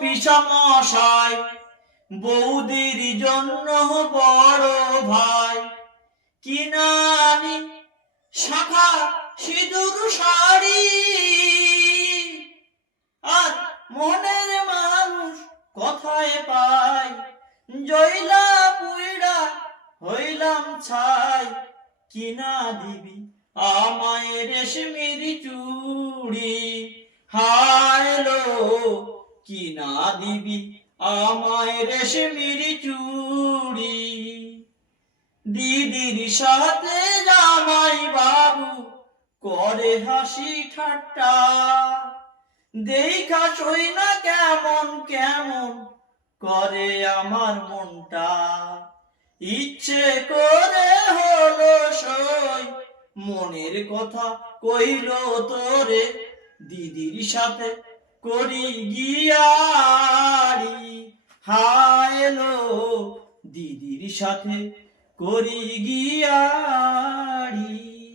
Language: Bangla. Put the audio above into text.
পিসামশাই বৌদির জন্য বড় ভাই। কিনানি শাখা সিঁদুর শাড়ি? আর মনের মানুষ কথায় পাই জয়লা পুইড়া হইলাম ছাই। কিনা দিবি আমায় রেশমির চুড়ি? হায় লো কিনা দিবি আমায় রেশমির চুড়ি। দিদির সাথে জামাই বাবু করে হাসি ঠাট্টা। দেখা সই না কেমন কেমন করে আমার মনটা। ইচ্ছে করে হলো সই, মনের কথা কইল তোরে। দিদির সাথে করি গিয়ারি। হায় লো দিদির সাথে করি গিয়ারি।